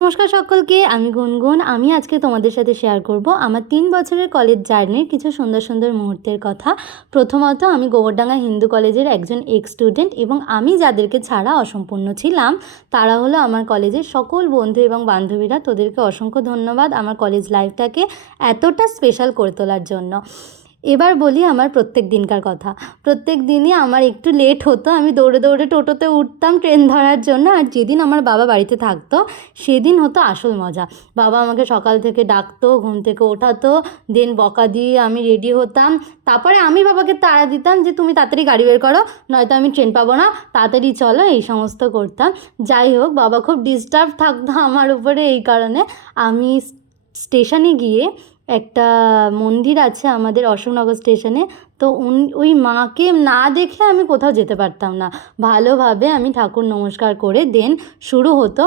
নমস্কার সকলকে, আমি গুনগুন। আমি আজকে তোমাদের সাথে শেয়ার করব আমার 3 বছরের কলেজ জার্নির কিছু সুন্দর সুন্দর মুহূর্তের কথা। প্রথমত, আমি গোবরডাঙ্গা হিন্দু কলেজের একজন এক্স স্টুডেন্ট এবং আমি যাদেরকে ছাড়া অসম্পূর্ণ ছিলাম তারা হলো আমার কলেজের সকল বন্ধু এবং বান্ধবীরা। তোদেরকে অসংখ্য ধন্যবাদ আমার কলেজ লাইফটাকে এতটা স্পেশাল করে তোলার জন্য। এবার বলি আমার প্রত্যেক দিনকার কথা। প্রত্যেক দিনই আমার একটু লেট হতো, আমি দৌড়ে দৌড়ে টোটোতে উঠতাম ট্রেন ধরার জন্য। আর যেদিন আমার বাবা বাড়িতে থাকতো সেদিন হতো আসল মজা। বাবা আমাকে সকাল থেকে ডাকতো, ঘুম থেকে ওঠাতো, দেন বকা দিয়ে আমি রেডি হতাম। তারপরে আমি বাবাকে তাড়া দিতাম যে তুমি তাড়াতাড়ি গাড়ি বের করো, নয়তো আমি ট্রেন পাবো না, তাড়াতাড়ি চলো, এই সমস্ত করতাম। যাই হোক, বাবা খুব ডিস্টার্ব থাকতো আমার উপরে। এই কারণে আমি স্টেশনে গিয়ে, একটা মন্দির আছে আমাদের অশোকনগর স্টেশনে, তো ওই মাকে না দেখে আমি কোথাও যেতে পারতাম না। ভালোভাবে আমি ঠাকুর নমস্কার করে দেন শুরু হতো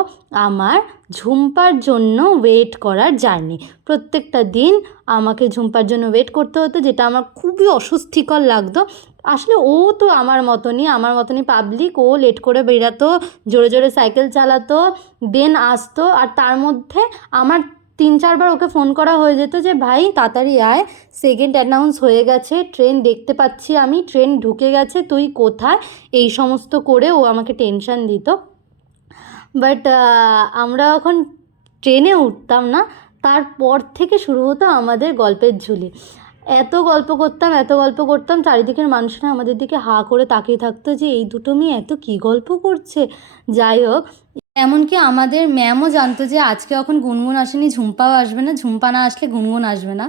আমার ঝুম্পার জন্য ওয়েট করার জার্নি। প্রত্যেকটা দিন আমাকে ঝুম্পার জন্য ওয়েট করতে হতো, যেটা আমার খুবই অস্বস্তিকর লাগতো। আসলে ও তো আমার মতনই পাবলিক। ও লেট করে বেরাতো, জোরে জোরে সাইকেল চালাতো, দেন আসতো। আর তার মধ্যে আমার 3-4বার ওকে ফোন করা হয়ে যেত যে ভাই তাড়াতাড়ি আয়, সেকেন্ড অ্যানাউন্স হয়ে গেছে, ট্রেন দেখতে পাচ্ছি আমি, ট্রেন ঢুকে গেছে, তুই কোথায়, এই সমস্ত করে ও আমাকে টেনশান দিত। বাট আমরা যখন ট্রেনে উঠতাম না, তারপর থেকে শুরু হতো আমাদের গল্পের ঝুলি। এত গল্প করতাম, চারিদিকের মানুষরা আমাদের দিকে হাঁ করে তাকিয়ে থাকতো যে এই দুটো মেয়ে এত কী গল্প করছে। যাই হোক, এমনকি আমাদের ম্যামও জানতো যে আজকে যখন গুনগুন আসেনি, ঝুম্পাও আসবে না, ঝুম্পা না আসলে গুনগুন আসবে না।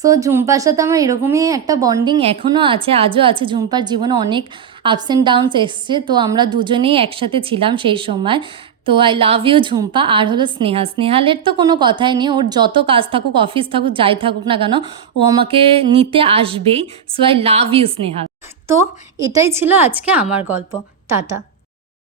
সো ঝুম্পার সাথে আমার এরকমই একটা বন্ডিং এখনও আছে, আজও আছে। ঝুম্পার জীবনে অনেক আপস অ্যান্ড ডাউনস এসছে, তো আমরা দুজনেই একসাথে ছিলাম সেই সময়। তো আই লাভ ইউ ঝুম্পা। আর হলো স্নেহালের তো কোনো কথাই নেই, ওর যত কাজ থাকুক, অফিস থাকুক, যাই থাকুক না কেন, ও আমাকে নিতে আসবেই। So I love you Snehal. তো এটাই ছিল আজকে আমার গল্প। টাটা।